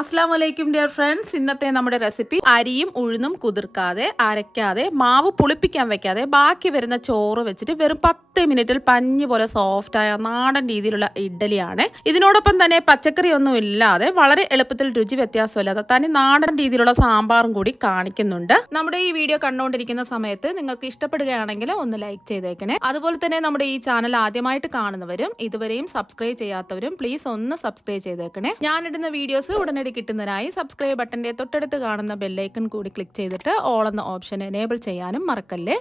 അസ്സലാമലൈക്കും dear friends. ഇന്നത്തെ നമ്മുടെ റെസിപ്പി അരിയും ഉഴുന്നും കുതിർക്കാതെ അരയ്ക്കാതെ മാവ് പുളിപ്പിക്കാൻ വെക്കാതെ ബാക്കി വരുന്ന ചോറ് വെച്ചിട്ട് വെറും 10 മിനിറ്റിൽ പഞ്ഞി പോലെ സോഫ്റ്റായ നാടൻ രീതിയിലുള്ള ഇഡ്ഡലിയാണ്. ഇതിനോടൊപ്പം തന്നെ പച്ചക്കറി ഒന്നും ഇല്ലാതെ വളരെ എളുപ്പത്തിൽ രുചി വ്യത്യാസമില്ലാതെ തനി നാടൻ രീതിയിലുള്ള സാമ്പാറും കൂടി കാണിക്കുന്നുണ്ട്. നമ്മുടെ ഈ വീഡിയോ കണ്ടുകൊണ്ടിരിക്കുന്ന സമയത്ത് നിങ്ങൾക്ക് ഇഷ്ടപ്പെടുകയാണെങ്കിൽ ഒന്ന് ലൈക്ക് ചെയ്തേക്കണേ. അതുപോലെ തന്നെ നമ്മുടെ ഈ ചാനൽ ആദ്യമായിട്ട് കാണുന്നവരും ഇതുവരെയും സബ്സ്ക്രൈബ് ചെയ്യാത്തവരും പ്ലീസ് ഒന്ന് സബ്സ്ക്രൈബ് ചെയ്തേക്കണേ. ഞാനിടുന്ന വീഡിയോസ് ഉടനടി കിട്ടുന്നതിനായി സബ്സ്ക്രൈബ് ബട്ടന്റെ തൊട്ടടുത്ത് കാണുന്ന ബെല്ലൈക്കൺ കൂടി ക്ലിക്ക് ചെയ്തിട്ട് ഓൾ എന്ന ഓപ്ഷൻ എനേബിൾ ചെയ്യാനും മറക്കല്ലേ.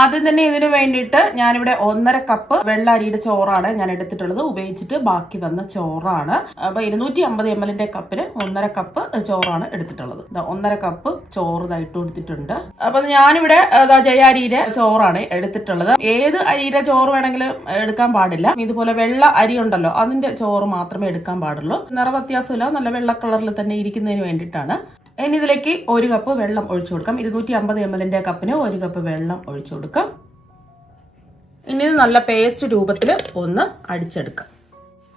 ആദ്യം തന്നെ ഇതിനു വേണ്ടിയിട്ട് ഞാനിവിടെ 1.5 കപ്പ് വെള്ള അരിയുടെ ചോറാണ് ഞാൻ എടുത്തിട്ടുള്ളത്. ഉപയോഗിച്ചിട്ട് ബാക്കി വന്ന ചോറാണ്. അപ്പൊ 250 ml കപ്പിന് 1.5 കപ്പ് ചോറാണ് എടുത്തിട്ടുള്ളത്. 1.5 കപ്പ് ചോറ് ഇട്ട് കൊടുത്തിട്ടുണ്ട്. അപ്പൊ ഞാനിവിടെ ജയ അരിയുടെ ചോറാണ് എടുത്തിട്ടുള്ളത്. ഏത് അരിയുടെ ചോറ് വേണമെങ്കിലും എടുക്കാൻ പാടില്ല. ഇതുപോലെ വെള്ള അരി ഉണ്ടല്ലോ, അതിന്റെ ചോറ് മാത്രമേ എടുക്കാൻ പാടുള്ളൂ. നിറ വ്യത്യാസമില്ല, നല്ല വെള്ള കളറിൽ തന്നെ ഇരിക്കുന്നതിന് വേണ്ടിയിട്ടാണ്. ഇനി ഇതിലേക്ക് 1 കപ്പ് വെള്ളം ഒഴിച്ചു കൊടുക്കാം. 250 ml കപ്പിന് 1 കപ്പ് വെള്ളം ഒഴിച്ചു കൊടുക്കാം. ഇനി ഇത് നല്ല പേസ്റ്റ് രൂപത്തിൽ ഒന്ന് അടിച്ചെടുക്കാം.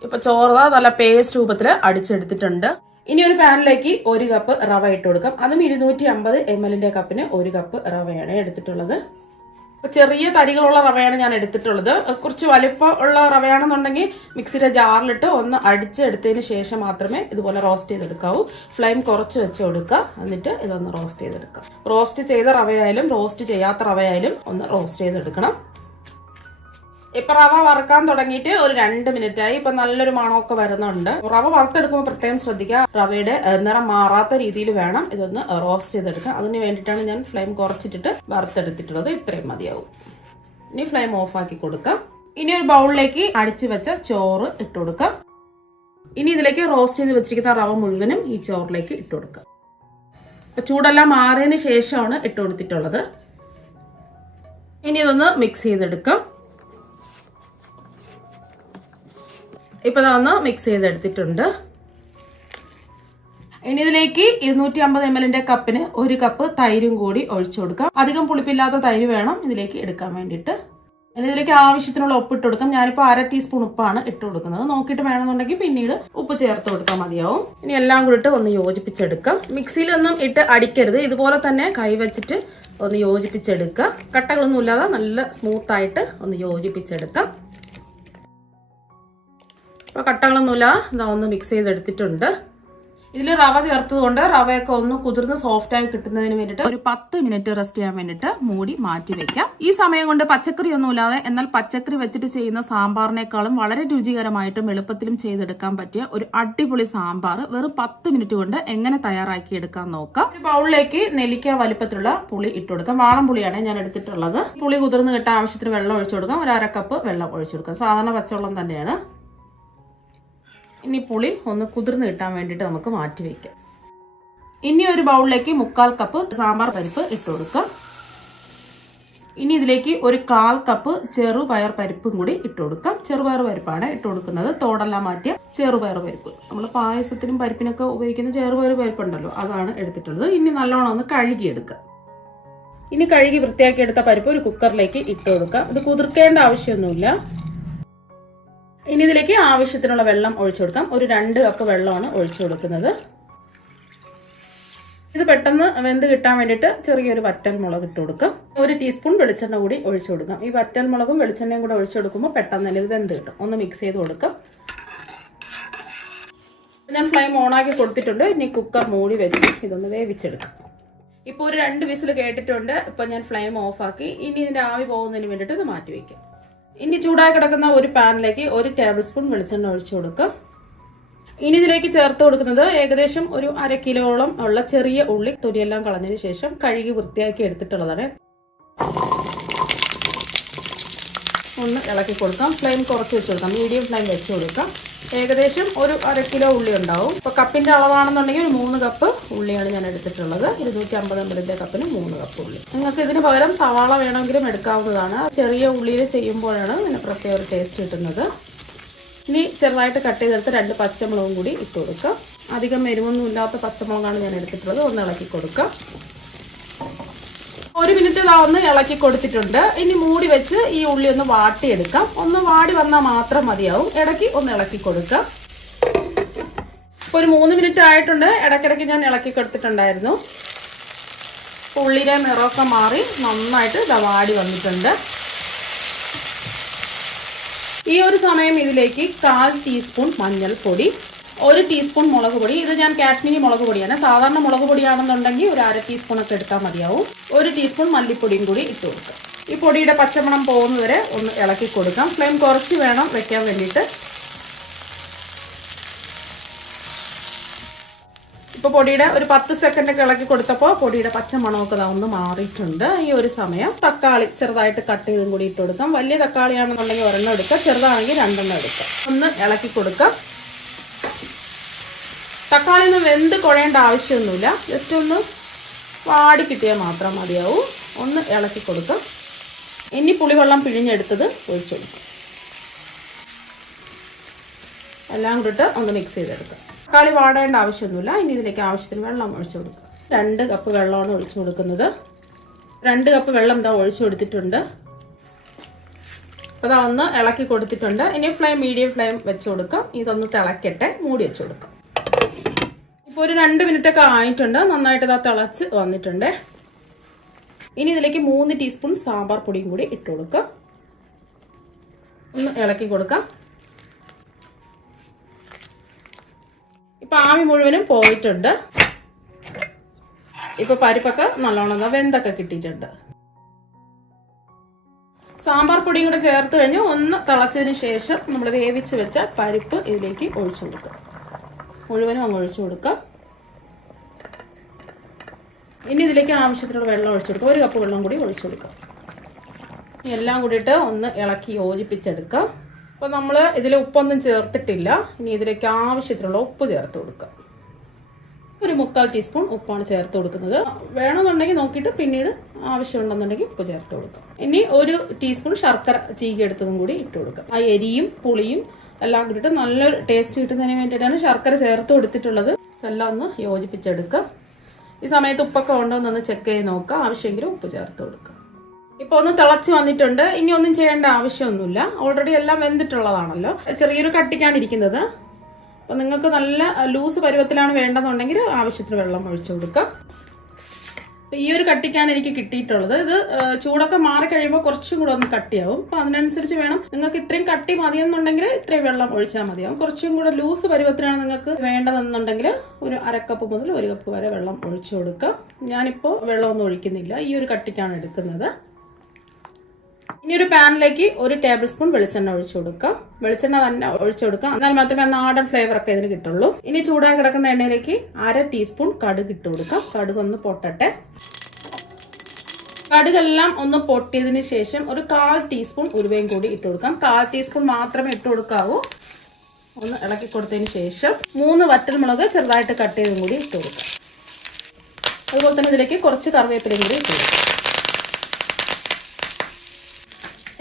ഇപ്പൊ ചോറ് നല്ല പേസ്റ്റ് രൂപത്തിൽ അടിച്ചെടുത്തിട്ടുണ്ട്. ഇനി ഒരു പാനിലേക്ക് 1 കപ്പ് റവ ഇട്ട് കൊടുക്കാം. അതും 250 ml കപ്പിന് 1 കപ്പ് റവയാണ് എടുത്തിട്ടുള്ളത്. ചെറിയ തരികളുള്ള റവയാണ് ഞാൻ എടുത്തിട്ടുള്ളത്. കുറച്ച് വലിപ്പം ഉള്ള റവയാണെന്നുണ്ടെങ്കിൽ മിക്സിയുടെ ജാറിലിട്ട് ഒന്ന് അടിച്ചെടുത്തതിന് ശേഷം മാത്രമേ ഇതുപോലെ റോസ്റ്റ് ചെയ്തെടുക്കാവൂ. ഫ്ലെയിം കുറച്ച് വെച്ച് കൊടുക്കുക. എന്നിട്ട് ഇതൊന്ന് റോസ്റ്റ് ചെയ്തെടുക്കാം. റോസ്റ്റ് ചെയ്ത റവയായാലും റോസ്റ്റ് ചെയ്യാത്ത റവയായാലും ഒന്ന് റോസ്റ്റ് ചെയ്തെടുക്കണം. ഇപ്പൊ റവ വറുക്കാൻ തുടങ്ങിയിട്ട് ഒരു 2 മിനിറ്റ് ആയി. ഇപ്പൊ നല്ലൊരു മണമൊക്കെ വരുന്നുണ്ട്. റവ വറുത്തെടുക്കുമ്പോൾ പ്രത്യേകം ശ്രദ്ധിക്കുക, റവയുടെ നിറം മാറാത്ത രീതിയിൽ വേണം ഇതൊന്ന് റോസ്റ്റ് ചെയ്തെടുക്കാം. അതിന് വേണ്ടിയിട്ടാണ് ഞാൻ ഫ്ലെയിം കുറച്ചിട്ടിട്ട് വറുത്തെടുത്തിട്ടുള്ളത്. ഇത്രയും മതിയാവും. ഇനി ഫ്ലെയിം ഓഫ് ആക്കി കൊടുക്കാം. ഇനി ഒരു ബൗളിലേക്ക് അടിച്ചു വെച്ച ചോറ് ഇട്ട് കൊടുക്കാം. ഇനി ഇതിലേക്ക് റോസ്റ്റ് ചെയ്ത് വെച്ചിരിക്കുന്ന റവ മുഴുവനും ഈ ചോറിലേക്ക് ഇട്ട് കൊടുക്കാം. ചൂടെല്ലാം മാറിയതിന് ശേഷമാണ് ഇട്ട് കൊടുത്തിട്ടുള്ളത്. ഇനി ഇതൊന്ന് മിക്സ് ചെയ്തെടുക്കാം. ഇപ്പൊ ഒന്ന് മിക്സ് ചെയ്തെടുത്തിട്ടുണ്ട്. ഇനി ഇതിലേക്ക് 250 ml കപ്പിന് 1 കപ്പ് തൈരും കൂടി ഒഴിച്ചു കൊടുക്കാം. അധികം പുളിപ്പില്ലാത്ത തൈര് വേണം ഇതിലേക്ക് എടുക്കാൻ വേണ്ടിയിട്ട്. ഇനി ഇതിലേക്ക് ആവശ്യത്തിനുള്ള ഉപ്പ് ഇട്ട് കൊടുക്കാം. ഞാനിപ്പോൾ 1/2 ടീസ്പൂൺ ഉപ്പാണ് ഇട്ട് കൊടുക്കുന്നത്. നോക്കിയിട്ട് വേണമെന്നുണ്ടെങ്കിൽ പിന്നീട് ഉപ്പ് ചേർത്ത് കൊടുത്താൽ മതിയാവും. ഇനി എല്ലാം കൂടിയിട്ട് ഒന്ന് യോജിപ്പിച്ചെടുക്കാം. മിക്സിയിലൊന്നും ഇട്ട് അടിക്കരുത്. ഇതുപോലെ തന്നെ കൈവച്ചിട്ട് ഒന്ന് യോജിപ്പിച്ചെടുക്കുക. കട്ടകളൊന്നും ഇല്ലാതെ നല്ല സ്മൂത്ത് ആയിട്ട് ഒന്ന് യോജിപ്പിച്ചെടുക്കാം. അപ്പോൾ കട്ടകളൊന്നുമില്ല, ഇതാ ഒന്ന് മിക്സ് ചെയ്തെടുത്തിട്ടുണ്ട്. ഇതിൽ റവ ചേർത്തത് കൊണ്ട് റവയൊക്കെ ഒന്ന് കുതിർന്ന് സോഫ്റ്റ് ആയി കിട്ടുന്നതിന് വേണ്ടിയിട്ട് ഒരു 10 മിനിറ്റ് റെസ്റ്റ് ചെയ്യാൻ വേണ്ടിയിട്ട് മൂടി മാറ്റി വെക്കാം. ഈ സമയം കൊണ്ട് പച്ചക്കറി ഒന്നുമില്ലാതെ എന്നാൽ പച്ചക്കറി വെച്ചിട്ട് ചെയ്യുന്ന സാമ്പാറിനേക്കാളും വളരെ രുചികരമായിട്ടും എളുപ്പത്തിലും ചെയ്തെടുക്കാൻ പറ്റിയ ഒരു അടിപൊളി സാമ്പാർ വെറും 10 മിനിറ്റ് കൊണ്ട് എങ്ങനെ തയ്യാറാക്കി എടുക്കാൻ നോക്കാം. ഒരു ബൗളിലേക്ക് നെല്ലിക്ക വലിപ്പത്തിലുള്ള പുളി ഇട്ട് കൊടുക്കാം. വാളം പുളിയാണ് ഞാൻ എടുത്തിട്ടുള്ളത്. പുളി കുതിർന്ന് കിട്ടാൻ ആവശ്യത്തിന് വെള്ളം ഒഴിച്ചു കൊടുക്കാം. ഒരു 1/2 കപ്പ് വെള്ളം ഒഴിച്ചു കൊടുക്കാം. സാധാരണ പച്ചവെള്ളം തന്നെയാണ്. ഇനി പുളി ഒന്ന് കുതിർന്ന് കിട്ടാൻ വേണ്ടിയിട്ട് നമുക്ക് മാറ്റി വയ്ക്കാം. ഇനി ഒരു ബൗളിലേക്ക് 1/4 കപ്പ് സാമ്പാർ പരിപ്പ് ഇട്ട് കൊടുക്കാം. ഇനി ഇതിലേക്ക് ഒരു 1/4 കപ്പ് ചെറുപയർ പരിപ്പും കൂടി ഇട്ട് കൊടുക്കാം. ചെറുപയർ പരിപ്പാണ് ഇട്ട് കൊടുക്കുന്നത്. തോടെല്ലാം മാറ്റിയ ചെറുപയർ പരിപ്പ്. നമ്മൾ പായസത്തിനും പരിപ്പിനൊക്കെ ഉപയോഗിക്കുന്ന ചെറുപയർ പരിപ്പുണ്ടല്ലോ, അതാണ് എടുത്തിട്ടുള്ളത്. ഇനി നല്ലോണം ഒന്ന് കഴുകിയെടുക്കുക. ഇനി കഴുകി വൃത്തിയാക്കി എടുത്ത പരിപ്പ് ഒരു കുക്കറിലേക്ക് ഇട്ട് കൊടുക്കാം. ഇത് കുതിർക്കേണ്ട ആവശ്യമൊന്നുമില്ല. ഇനി ഇതിലേക്ക് ആവശ്യത്തിനുള്ള വെള്ളം ഒഴിച്ചു കൊടുക്കാം. ഒരു 2 കപ്പ് വെള്ളമാണ് ഒഴിച്ചു കൊടുക്കുന്നത്. ഇത് പെട്ടെന്ന് വെന്ത് കിട്ടാൻ വേണ്ടിയിട്ട് ചെറിയൊരു വറ്റൽ മുളക് ഇട്ട് കൊടുക്കാം. 1 ടീസ്പൂൺ വെളിച്ചെണ്ണ കൂടി ഒഴിച്ചു കൊടുക്കാം. ഈ വറ്റൽ മുളകും വെളിച്ചെണ്ണയും കൂടെ ഒഴിച്ചു കൊടുക്കുമ്പോൾ പെട്ടെന്ന് തന്നെ ഇത് വെന്ത് കിട്ടും. ഒന്ന് മിക്സ് ചെയ്ത് കൊടുക്കാം. ഞാൻ ഫ്ലെയിം ഓണാക്കി കൊടുത്തിട്ടുണ്ട്. ഇനി കുക്കർ മൂടി വെച്ച് ഇതൊന്ന് വേവിച്ചെടുക്കാം. ഇപ്പോൾ ഒരു 2 വിസിൽ കേട്ടിട്ടുണ്ട്. ഇപ്പൊ ഞാൻ ഫ്ലെയിം ഓഫ് ആക്കി. ഇനി ഇതിന്റെ ആവി പോകുന്നതിന് വേണ്ടിയിട്ട് ഇത് മാറ്റി വയ്ക്കാം. ഇനി ചൂടായി കിടക്കുന്ന ഒരു പാനിലേക്ക് 1 ടേബിൾ സ്പൂൺ വെളിച്ചെണ്ണ ഒഴിച്ചു കൊടുക്കാം. ഇനി ഇതിലേക്ക് ചേർത്ത് കൊടുക്കുന്നത് ഏകദേശം ഒരു 1/2 കിലോളം ഉള്ള ചെറിയ ഉള്ളി തൊലിയെല്ലാം കളഞ്ഞതിന് ശേഷം കഴുകി വൃത്തിയാക്കി എടുത്തിട്ടുള്ളതാണ്. ഒന്ന് ഇളക്കി കൊടുക്കാം. ഫ്ലെയിം കുറച്ച് വെച്ച് കൊടുക്കാം. മീഡിയം ഫ്ലെയിം വെച്ച് കൊടുക്കാം. ഏകദേശം ഒരു 1/2 കിലോ ഉള്ളി ഉണ്ടാവും. ഇപ്പൊ കപ്പിന്റെ അളവാണെന്നുണ്ടെങ്കിൽ ഒരു 3 കപ്പ് ഉള്ളിയാണ് ഞാൻ എടുത്തിട്ടുള്ളത്. 250 ml കപ്പിന് 3 കപ്പ് ഉള്ളി. നിങ്ങൾക്ക് ഇതിന് പകരം സവാള വേണമെങ്കിലും എടുക്കാവുന്നതാണ്. ചെറിയ ഉള്ളിയിൽ ചെയ്യുമ്പോഴാണ് ഇതിന് പ്രത്യേക ഒരു ടേസ്റ്റ് കിട്ടുന്നത്. ഇനി ചെറുതായിട്ട് കട്ട് ചെയ്തെടുത്ത് 2 പച്ചമുളകും കൂടി ഇട്ട് കൊടുക്കാം. അധികം എരിവൊന്നും ഇല്ലാത്ത പച്ചമുളകാണ് ഞാൻ എടുത്തിട്ടുള്ളത്. ഒന്ന് ഇളക്കി കൊടുക്കാം. 1 മിനിറ്റ് ഒന്ന് ഇളക്കി കൊടുത്തിട്ടുണ്ട്. ഇനി മൂടി വെച്ച് ഈ ഉള്ളി ഒന്ന് വാട്ടിയെടുക്കാം. ഒന്ന് വാടി വന്നാൽ മാത്രം മതിയാവും. ഇടയ്ക്ക് ഒന്ന് ഇളക്കി കൊടുക്കാം. ഒരു 3 മിനിറ്റ് ആയിട്ടുണ്ട്. ഇടയ്ക്കിടയ്ക്ക് ഞാൻ ഇളക്കി കൊടുത്തിട്ടുണ്ടായിരുന്നു. ഉള്ളിയുടെ നിറമൊക്കെ മാറി നന്നായിട്ട് വാടി വന്നിട്ടുണ്ട്. ഈ ഒരു സമയം ഇതിലേക്ക് 1/4 ടീസ്പൂൺ മഞ്ഞൾപ്പൊടി, 1 ടീസ്പൂൺ മുളക് പൊടി. ഇത് ഞാൻ കാശ്മീരി മുളക് പൊടിയാണ്. സാധാരണ മുളക് പൊടിയാണെന്നുണ്ടെങ്കിൽ ഒരു 1/2 ടീസ്പൂണൊക്കെ എടുത്താൽ മതിയാവും. 1 ടീസ്പൂൺ മല്ലിപ്പൊടിയും കൂടി ഇട്ട് കൊടുക്കുക. ഈ പൊടിയുടെ പച്ചമണം പോകുന്നവരെ ഒന്ന് ഇളക്കി കൊടുക്കാം. ഫ്ലെയിം കുറച്ച് വേണം വെക്കാൻ വേണ്ടിയിട്ട്. ഇപ്പോൾ പൊടിയുടെ ഒരു 10 സെക്കൻഡൊക്കെ ഇളക്കി കൊടുത്തപ്പോൾ പൊടിയുടെ പച്ചമണമൊക്കെ ഒന്ന് മാറിയിട്ടുണ്ട്. ഈ ഒരു സമയം തക്കാളി ചെറുതായിട്ട് കട്ട് ചെയ്തും കൂടി ഇട്ട് കൊടുക്കാം. വലിയ തക്കാളിയാണെന്നുണ്ടെങ്കിൽ 1 എടുക്കുക, ചെറുതാണെങ്കിൽ 2 എടുക്കുക. ഒന്ന് ഇളക്കി കൊടുക്കാം. തക്കാളി ഒന്ന് വെന്ത് കുഴയേണ്ട ആവശ്യമൊന്നുമില്ല, ജസ്റ്റ് ഒന്ന് വാടി കിട്ടിയാൽ മാത്രം മതിയാവും. ഒന്ന് ഇളക്കി കൊടുക്കാം. ഇനി പുളിവെള്ളം പിഴിഞ്ഞെടുത്തത് ഒഴിച്ചു കൊടുക്കും. എല്ലാം കൂടിയിട്ട് ഒന്ന് മിക്സ് ചെയ്തെടുക്കുക. തക്കാളി വാടേണ്ട ആവശ്യമൊന്നുമില്ല. ഇനി ഇതിലേക്ക് ആവശ്യത്തിന് വെള്ളം ഒഴിച്ചു കൊടുക്കുക. 2 കപ്പ് വെള്ളമാണ് ഒഴിച്ചു കൊടുക്കുന്നത്. 2 കപ്പ് വെള്ളം ഇതാ ഒഴിച്ചു കൊടുത്തിട്ടുണ്ട്. അപ്പോൾ ഒന്ന് ഇളക്കി കൊടുത്തിട്ടുണ്ട്. ഇനി മീഡിയം ഫ്ലെയിം വെച്ച് കൊടുക്കാം. ഇതൊന്ന് തിളക്കട്ടെ, മൂടി വെച്ച് കൊടുക്കാം. ഇപ്പോൾ ഒരു 2 മിനിറ്റൊക്കെ ആയിട്ടുണ്ട്. നന്നായിട്ട് ഇതാ തിളച്ച് വന്നിട്ടുണ്ട്. ഇനി ഇതിലേക്ക് 3 ടീസ്പൂൺ സാമ്പാർ പൊടിയും കൂടി ഇട്ട് കൊടുക്കാം. ഒന്ന് ഇളക്കി കൊടുക്കാം. ഇപ്പൊ ആവി മുഴുവനും പോയിട്ടുണ്ട്. ഇപ്പൊ പരിപ്പൊക്കെ നല്ലോണം വെന്തൊക്കെ കിട്ടിയിട്ടുണ്ട്. സാമ്പാർ പൊടിയും കൂടെ ചേർത്ത് കഴിഞ്ഞ് ഒന്ന് തിളച്ചതിന് ശേഷം നമ്മൾ വേവിച്ച് വെച്ച പരിപ്പ് ഇതിലേക്ക് ഒഴിച്ചു കൊടുക്കാം. മുഴുവനും അങ്ങ് ഒഴിച്ചു കൊടുക്കാം. ഇനി ഇതിലേക്ക് ആവശ്യത്തിനുള്ള വെള്ളം ഒഴിച്ചു കൊടുക്കുക. 1 കപ്പ് വെള്ളം കൂടി ഒഴിച്ചു കൊടുക്കാം. എല്ലാം കൂടിയിട്ട് ഒന്ന് ഇളക്കി യോജിപ്പിച്ചെടുക്കാം. അപ്പോൾ നമ്മൾ ഇതിൽ ഉപ്പൊന്നും ചേർത്തിട്ടില്ല. ഇനി ഇതിലേക്ക് ആവശ്യത്തിനുള്ള ഉപ്പ് ചേർത്ത് കൊടുക്കാം. ഒരു 3/4 ടീസ്പൂൺ ഉപ്പാണ് ചേർത്ത് കൊടുക്കുന്നത്. വേണമെന്നുണ്ടെങ്കിൽ നോക്കിയിട്ട് പിന്നീട് ആവശ്യമുണ്ടെന്നുണ്ടെങ്കിൽ ഉപ്പ് ചേർത്ത് കൊടുക്കാം. ഇനി 1 ടീസ്പൂൺ ശർക്കര ചീകി എടുത്തതും കൂടി ഇട്ട് കൊടുക്കാം. ആ എരിയും പുളിയും എല്ലാം കൂടിയിട്ട് നല്ലൊരു ടേസ്റ്റ് കിട്ടുന്നതിന് വേണ്ടിയിട്ടാണ് ശർക്കര ചേർത്ത് കൊടുത്തിട്ടുള്ളത്. എല്ലാം ഒന്ന് യോജിപ്പിച്ചെടുക്കാം. ഈ സമയത്ത് ഉപ്പൊക്കെ ഉണ്ടോ എന്നൊന്ന് ചെക്ക് ചെയ്ത് നോക്കാം. ആവശ്യമെങ്കിലും ഉപ്പ് ചേർത്ത് കൊടുക്കാം. ഇപ്പോൾ ഒന്ന് തിളച്ച് വന്നിട്ടുണ്ട്. ഇനി ഒന്നും ചെയ്യേണ്ട ആവശ്യമൊന്നുമില്ല. ഓൾറെഡി എല്ലാം വെന്തിട്ടുള്ളതാണല്ലോ. ചെറിയൊരു കട്ടിക്കാണിരിക്കുന്നത്. അപ്പോൾ നിങ്ങൾക്ക് നല്ല ലൂസ് പരുവത്തിലാണ് വേണ്ടെന്നുണ്ടെങ്കിൽ ആവശ്യത്തിന് വെള്ളം ഒഴിച്ചു കൊടുക്കാം. ഈ ഒരു കട്ടിക്കാണ് എനിക്ക് കിട്ടിയിട്ടുള്ളത്. ഇത് ചൂടൊക്കെ മാറി കഴിയുമ്പോൾ കുറച്ചും കൂടെ ഒന്ന് കട്ടിയാവും. അപ്പോൾ അതിനനുസരിച്ച് വേണം. നിങ്ങൾക്ക് ഇത്രയും കട്ടി മതിയെന്നുണ്ടെങ്കിൽ ഇത്രയും വെള്ളം ഒഴിച്ചാൽ മതിയാവും. കുറച്ചും കൂടെ ലൂസ് പരുവത്തിലാണ് നിങ്ങൾക്ക് വേണ്ടതെന്നുണ്ടെങ്കിൽ ഒരു 1/2 കപ്പ് മുതൽ 1 കപ്പ് വരെ വെള്ളം ഒഴിച്ചു കൊടുക്കാം. ഞാനിപ്പോൾ വെള്ളമൊന്നും ഒഴിക്കുന്നില്ല. ഈ ഒരു കട്ടിക്കാണ് എടുക്കുന്നത്. ഇനി ഒരു പാനിലേക്ക് 1 ടേബിൾ സ്പൂൺ വെളിച്ചെണ്ണ ഒഴിച്ചു കൊടുക്കാം. വെളിച്ചെണ്ണ തന്നെ ഒഴിച്ചു കൊടുക്കാം. എന്നാൽ മാത്രമേ നാടൻ ഫ്ലേവർ ഒക്കെ ഇതിന് കിട്ടുള്ളൂ. ഇനി ചൂടായി കിടക്കുന്ന എണ്ണയിലേക്ക് 1/2 ടീസ്പൂൺ കടുക് ഇട്ട് കൊടുക്കാം. കടുക് ഒന്ന് പൊട്ടട്ടെ. കടുകെല്ലാം ഒന്ന് പൊട്ടിയതിന് ശേഷം ഒരു 1/4 ടീസ്പൂൺ ഉലുവയും കൂടി ഇട്ട് കൊടുക്കാം. 1/4 ടീസ്പൂൺ മാത്രമേ ഇട്ട് കൊടുക്കാവൂ. ഒന്ന് ഇളക്കി കൊടുത്തതിന് ശേഷം 3 വറ്റൽമുളക് ചെറുതായിട്ട് കട്ട് ചെയ്തും കൂടി ഇട്ട് കൊടുക്കാം. അതുപോലെ തന്നെ ഇതിലേക്ക് കുറച്ച് കറിവേപ്പിലയും കൂടി ഇട്ട് കൊടുക്കാം.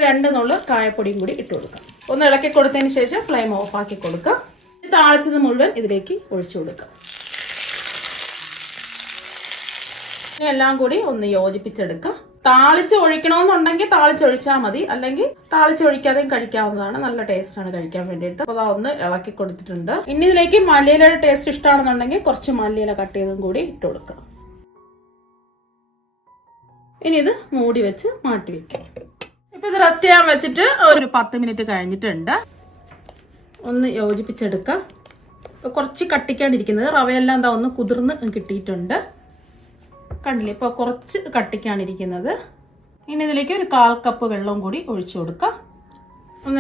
2 നുള്ള് കായപ്പൊടിയും കൂടി ഇട്ട് കൊടുക്കാം. ഒന്ന് ഇളക്കി കൊടുത്തതിന് ശേഷം ഫ്ലെയിം ഓഫ് ആക്കി കൊടുക്കാം. താളിച്ചത് മുഴുവൻ ഇതിലേക്ക് ഒഴിച്ചു കൊടുക്കാം. എല്ലാം കൂടി ഒന്ന് യോജിപ്പിച്ചെടുക്കാം. താളിച്ച് ഒഴിക്കണമെന്നുണ്ടെങ്കിൽ താളിച്ചൊഴിച്ചാൽ മതി, അല്ലെങ്കിൽ താളിച്ചൊഴിക്കാതെയും കഴിക്കാവുന്നതാണ്. നല്ല ടേസ്റ്റ് ആണ് കഴിക്കാൻ വേണ്ടിയിട്ട്. അപ്പോൾ അതൊന്ന് ഇളക്കി കൊടുത്തിട്ടുണ്ട്. ഇനി ഇതിലേക്ക് മല്ലിയിലയുടെ ടേസ്റ്റ് ഇഷ്ടമാണെന്നുണ്ടെങ്കിൽ കുറച്ച് മല്ലിയില കട്ട് ചെയ്തും കൂടി ഇട്ട് കൊടുക്കാം. ഇനി ഇത് മൂടി വെച്ച് മാറ്റി വെക്കാം. ഇപ്പൊ ഇത് റെസ്റ്റ് ചെയ്യാൻ വെച്ചിട്ട് ഒരു 10 മിനിറ്റ് കഴിഞ്ഞിട്ടുണ്ട്. ഒന്ന് യോജിപ്പിച്ചെടുക്കാം. കുറച്ച് കട്ടിക്കാണ്ടിരിക്കുന്നത്. റവയെല്ലാം എന്താ ഒന്ന് കുതിർന്ന് കിട്ടിയിട്ടുണ്ട്. കണ്ടില്ലേ, ഇപ്പോൾ കുറച്ച് കട്ടിക്കാണിരിക്കുന്നത്. ഇനി ഇതിലേക്ക് ഒരു 1/4 കപ്പ് വെള്ളം കൂടി ഒഴിച്ചു കൊടുക്കാം.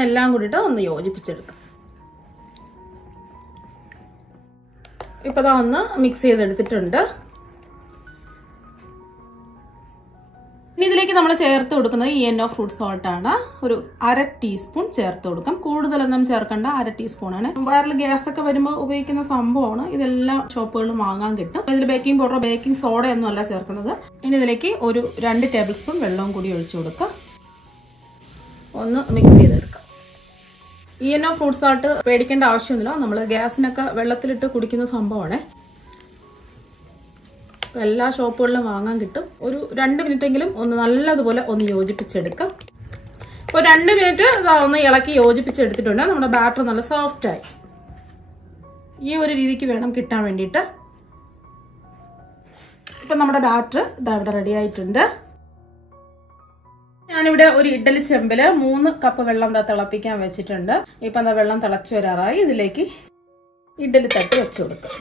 എല്ലാം കൂടിയിട്ട് ഒന്ന് യോജിപ്പിച്ചെടുക്കാം. ഇപ്പോൾ ഒന്ന് മിക്സ് ചെയ്തെടുത്തിട്ടുണ്ട്. ഇനി ഇതിലേക്ക് നമ്മൾ ചേർത്ത് കൊടുക്കുന്നത് ENO ഫ്രൂട്ട് സോൾട്ട് ആണ്. ഒരു 1/2 ടീസ്പൂൺ ചേർത്ത് കൊടുക്കാം. കൂടുതലൊന്നും ചേർക്കേണ്ട, 1/2 ടീസ്പൂണാണ്. വയറിൽ ഗ്യാസ് ഒക്കെ വരുമ്പോൾ ഉപയോഗിക്കുന്ന സംഭവമാണ്. ഇതെല്ലാം ഷോപ്പുകളിൽ വാങ്ങാൻ കിട്ടും. ഇതിൽ ബേക്കിംഗ് പൗഡറോ ബേക്കിംഗ് സോഡ ഒന്നും അല്ല ചേർക്കുന്നത്. ഇനി ഇതിലേക്ക് ഒരു 2 ടേബിൾ സ്പൂൺ വെള്ളവും കൂടി ഒഴിച്ചു കൊടുക്കാം. ഒന്ന് മിക്സ് ചെയ്തെടുക്കാം. ENO ഫ്രൂട്ട് സോൾട്ട് പേടിക്കേണ്ട ആവശ്യമൊന്നുമില്ല. നമ്മൾ ഗ്യാസിനൊക്കെ വെള്ളത്തിലിട്ട് കുടിക്കുന്ന സംഭവമാണ്. എല്ലാ ഷോപ്പുകളിലും വാങ്ങാൻ കിട്ടും. ഒരു 2 മിനിറ്റെങ്കിലും ഒന്ന് നല്ലതുപോലെ ഒന്ന് യോജിപ്പിച്ചെടുക്കാം. ഇപ്പോൾ 2 മിനിറ്റ് ഒന്ന് ഇളക്കി യോജിപ്പിച്ചെടുത്തിട്ടുണ്ട്. നമ്മുടെ ബാറ്റർ നല്ല സോഫ്റ്റായി. ഈ ഒരു രീതിക്ക് വേണം കിട്ടാൻ വേണ്ടിയിട്ട്. ഇപ്പം നമ്മുടെ ബാറ്റർ ഇതാ ഇവിടെ റെഡി ആയിട്ടുണ്ട്. ഞാനിവിടെ ഒരു ഇഡ്ഡലി ചെമ്പില് 3 കപ്പ് വെള്ളം തിളപ്പിക്കാൻ വെച്ചിട്ടുണ്ട്. ഇപ്പം എന്താ വെള്ളം തിളച്ചു വരാറായി. ഇതിലേക്ക് ഇഡ്ഡലി തട്ട് വെച്ചു കൊടുക്കാം.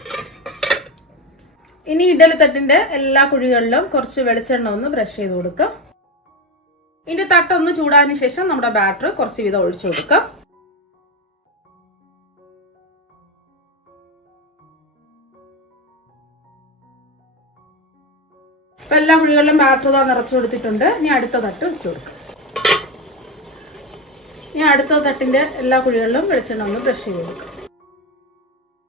ഇനി ഇഡ്ഡലി തട്ടിന്റെ എല്ലാ കുഴികളിലും കുറച്ച് വെളിച്ചെണ്ണ ഒന്ന് ബ്രഷ് ചെയ്ത് കൊടുക്കാം. ഇതിന്റെ തട്ടൊന്ന് ചൂടാതിന് ശേഷം നമ്മുടെ ബാറ്റർ കുറച്ച് വീതം ഒഴിച്ചു കൊടുക്കാം. ഇപ്പൊ എല്ലാ കുഴികളിലും ബാറ്റർ നിറച്ചു കൊടുത്തിട്ടുണ്ട്. ഇനി അടുത്ത തട്ട് വെച്ചു കൊടുക്കാം. ഇനി അടുത്ത തട്ടിന്റെ എല്ലാ കുഴികളിലും വെളിച്ചെണ്ണ ഒന്ന് ബ്രഷ് ചെയ്ത് കൊടുക്കാം.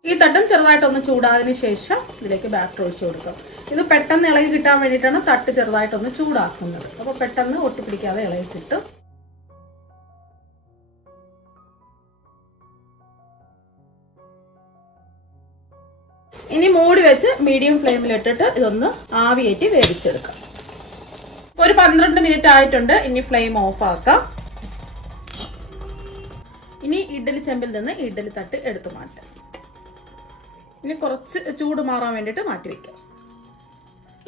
ഈ തട്ടും ചെറുതായിട്ടൊന്ന് ചൂടാതിന് ശേഷം ഇതിലേക്ക് ബാറ്റർ ഒഴിച്ചു കൊടുക്കാം. ഇത് പെട്ടെന്ന് ഇളകി കിട്ടാൻ വേണ്ടിയിട്ടാണ് തട്ട് ചെറുതായിട്ടൊന്ന് ചൂടാക്കുന്നത്. അപ്പോൾ പെട്ടെന്ന് ഒട്ടിപ്പിടിക്കാതെ ഇളകി കിട്ടും. ഇനി മൂടി വെച്ച് മീഡിയം ഫ്ലെയിമിലിട്ടിട്ട് ഇതൊന്ന് ആവിയേറ്റി വേവിച്ചെടുക്കാം. ഒരു 12 മിനിറ്റ് ആയിട്ടുണ്ട്. ഇനി ഫ്ലെയിം ഓഫ് ആക്കാം. ഇനി ഇഡ്ഡലി ചെമ്പിൽ നിന്ന് ഇഡ്ഡലി തട്ട് എടുത്തു മാറ്റാം. ഇനി കുറച്ച് ചൂട് മാറാൻ വേണ്ടിയിട്ട് മാറ്റി വെക്കാം.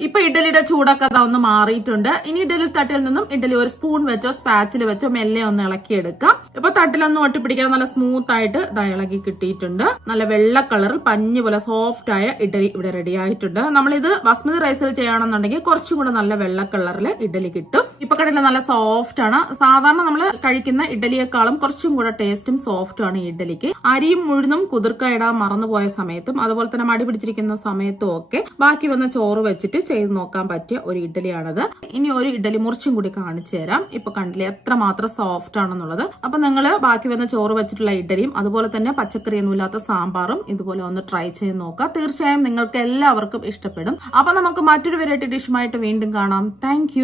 ഇപ്പൊ ഇഡ്ഡലിയുടെ ചൂടൊക്കെ ഒന്ന് മാറിയിട്ടുണ്ട്. ഇനി ഇഡ്ഡലി തട്ടിൽ നിന്നും ഇഡ്ഡലി ഒരു സ്പൂൺ വെച്ചോ സ്പാച്ചിൽ വെച്ചോ മെല്ലെ ഒന്ന് ഇളക്കിയെടുക്കാം. ഇപ്പൊ തട്ടിലൊന്നും ഒട്ടിപ്പിടിക്കാതെ നല്ല സ്മൂത്ത് ആയിട്ട് ഇളകി കിട്ടിയിട്ടുണ്ട്. നല്ല വെള്ള കളറിൽ പഞ്ഞു പോലെ സോഫ്റ്റ് ആയ ഇഡ്ഡലി ഇവിടെ റെഡി ആയിട്ടുണ്ട്. നമ്മളിത് ബസ്മതി റൈസിൽ ചെയ്യണമെന്നുണ്ടെങ്കിൽ കുറച്ചും കൂടെ നല്ല വെള്ള കളറിൽ ഇഡ്ഡലി കിട്ടും. ഇപ്പൊ കണ്ടില്ല നല്ല സോഫ്റ്റ് ആണ്. സാധാരണ നമ്മൾ കഴിക്കുന്ന ഇഡ്ഡലിയെക്കാളും കുറച്ചും കൂടെ ടേസ്റ്റും സോഫ്റ്റും ആണ് ഈ ഇഡ്ഡലിക്ക്. അരിയും ഉഴുന്നും കുതിർക്ക ഇടാൻ മറന്നുപോയ സമയത്തും അതുപോലെ തന്നെ മടി പിടിച്ചിരിക്കുന്ന സമയത്തും ഒക്കെ ബാക്കി വന്ന ചോറ് വെച്ചിട്ട് ചെയ്ത് നോക്കാൻ പറ്റിയ ഒരു ഇഡ്ഡലിയാണത്. ഇനി ഒരു ഇഡ്ഡലി മുറിച്ചും കൂടി കാണിച്ചു തരാം. ഇപ്പൊ കണ്ടില്ലേ എത്രമാത്രം സോഫ്റ്റ് ആണെന്നുള്ളത്. അപ്പൊ നിങ്ങൾ ബാക്കി വന്ന ചോറ് വെച്ചിട്ടുള്ള ഇഡ്ഡലിയും അതുപോലെ തന്നെ പച്ചക്കറിയൊന്നും ഇല്ലാത്ത സാമ്പാറും ഇതുപോലെ ഒന്ന് ട്രൈ ചെയ്ത് നോക്കാം. തീർച്ചയായും നിങ്ങൾക്ക് എല്ലാവർക്കും ഇഷ്ടപ്പെടും. അപ്പൊ നമുക്ക് മറ്റൊരു വെറൈറ്റി ഡിഷുമായിട്ട് വീണ്ടും കാണാം. താങ്ക്